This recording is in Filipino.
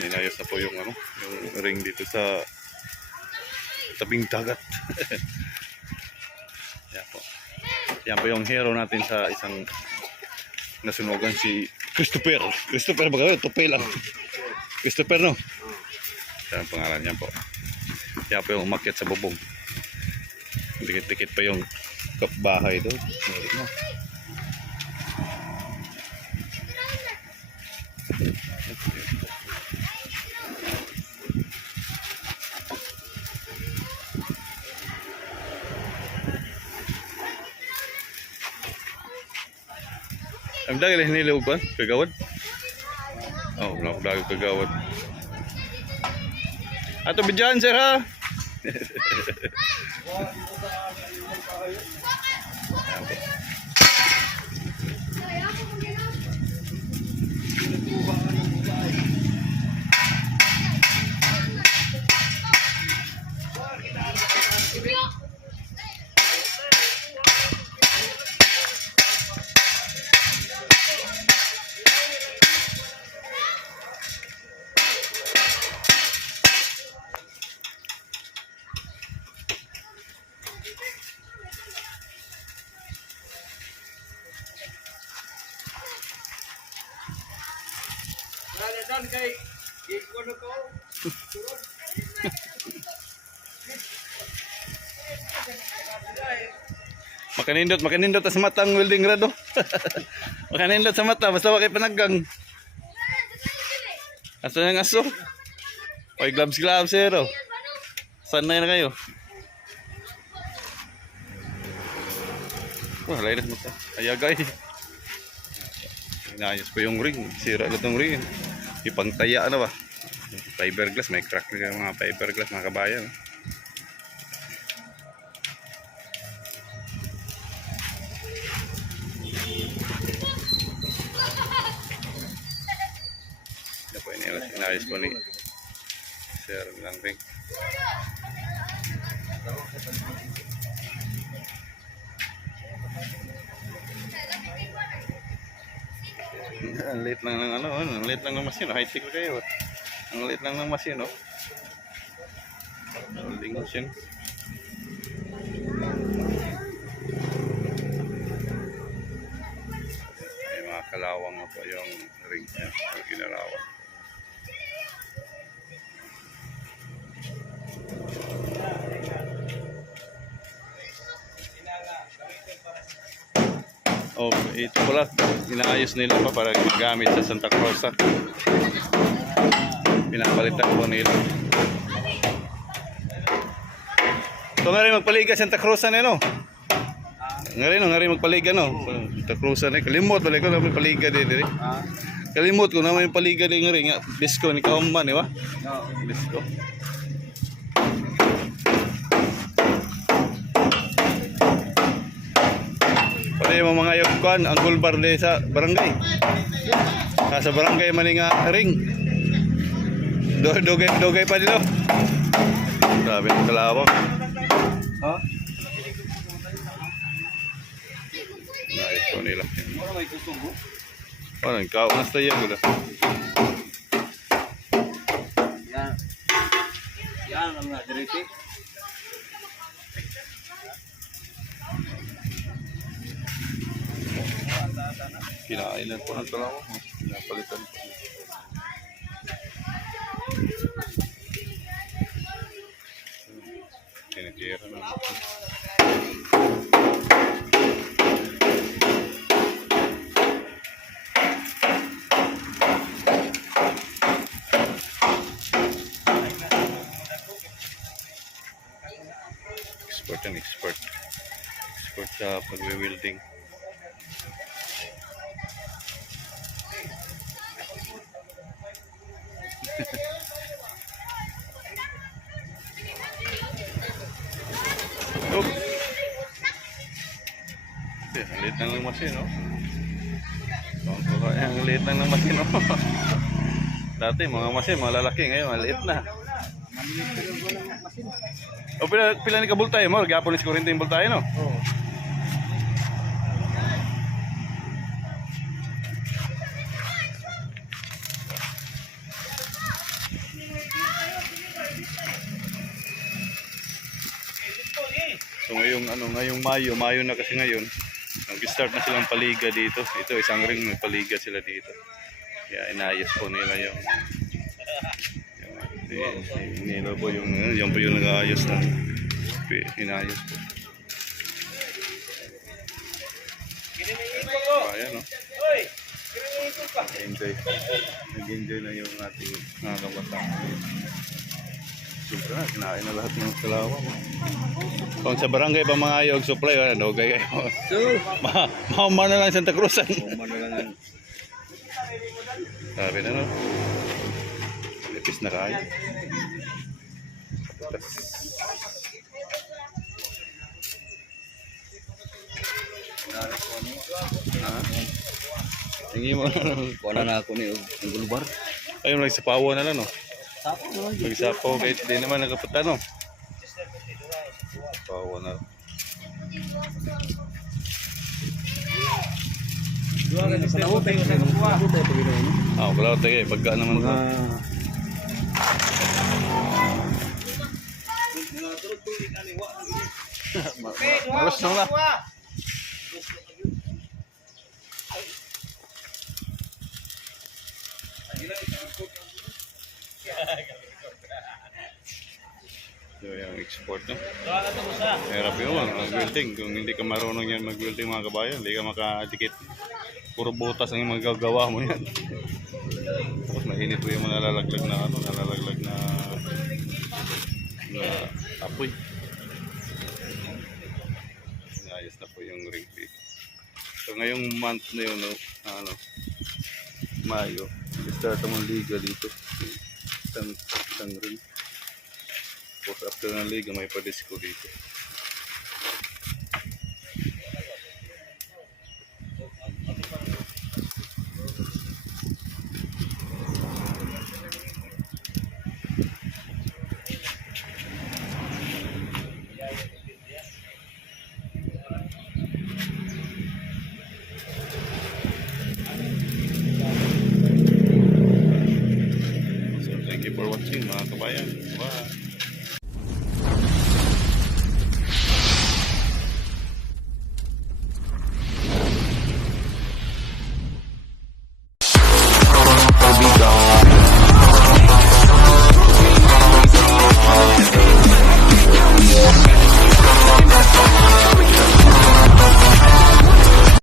Yan, inayos na po yung ring dito sa tabing dagat. Yan po. Yan po yung hero natin sa isang nasunugan, si Christopher. Christopher ba kayo? Tupi lang. Christopher, no? Yan ang pangalan niya po. Yan po yung umakyat sa bubong. Dikit-dikit pa yung kapbahay doon. No? Ang dagil hinilog ba? Kagawad? Oh, nakadagil kagawad. Ato bidyan, sir, ha? Kay ikono ko. Makanindot sa mata ang welding rod, oh. Makanindot sa mata basta wa kay panaggang. Aso nang aso. Oy, gloves zero. Sanay na kayo. Wah, lain na mata. Ayagay. Inayos pa yung ring. Sira na itong ring. Ipangtaya na ba? Fiberglass. May crack na yung mga fiberglass, mga kabayan. Yan po, inayos po ni Sir lang ring. Ang late lang ng ang late lang ng machine, high tech kayo. Ang late lang ng machine, oh. Welding machine. May mga kalawang na po yung ring niya, yung kinalawang. Oh, ito pala, inaayos nila pa para magamit sa Santa Rosa. Pinapalitan po nila. Ito nga rin magpaliga Santa Rosa na, no? Nga rin magpaliga, no? Santa Rosa na. Kalimot, balik ko naman paliga din. Kalimot ko naman yung paliga din nga rin. Disco, ni Kaumban, di ba? Disco. Yung mga yugkuan ang kulbar de sa barangay. Sa barangay maninga ring. Dugay pa dito. Grabe ang kalawang. Ha? Nice po nila. Parang kaunas tayo gula. Yan ang mga direct. Kinailan po ng kalawang. Napalitan po. Kinitira na. Expert sa pagwe-welding. Oh. Ang liit lang ng machine, no? Ang liit lang ng machine, no? Dati, mga machine, mga lalaki. Ngayon, maliit na. O, pila ni kabultay mo? Gapon ni Sikurinto yung bultay, no? Oo. So ngayong Mayo na kasi ngayon, nag-start na silang paliga dito. Ito, isang ring may paliga sila dito. Kaya inayos po nila yung nila po yung po yung nag-aayos na inayos po. Ayan, no? Nag-enjoy na yung ating mga kabataan. Sobra, kinain na lahat ng kalawa mo. Kung sa barangay pa mga ayog supply, ano, gaya kayo. Mahuma na lang Santa Cruz. Sabi na, no? Lipis na kayo. Tingin mo Wala na ako ni Gulbar. ayun, nagsapawa na lang, no? Sapo naman. Nagsapaw kahit di naman nakapunta, no? Sapawa na lang. Wala ko tayo, pagka naman ito. Maros na lang. So yung export, no? Hirap yun, mag-welding. Kung hindi ka marunong yan mag-welding mga kabayan, hindi ka makadikit. Puro butas ang magagawa mo yan. Tapos mainit po yung nalalaglag na apoy. Inayos na po yung ring pig. So ngayong month na yun, no, Mayo, start ang liga dito. Isang ring. Tapos after ng liga may pa-disco dito.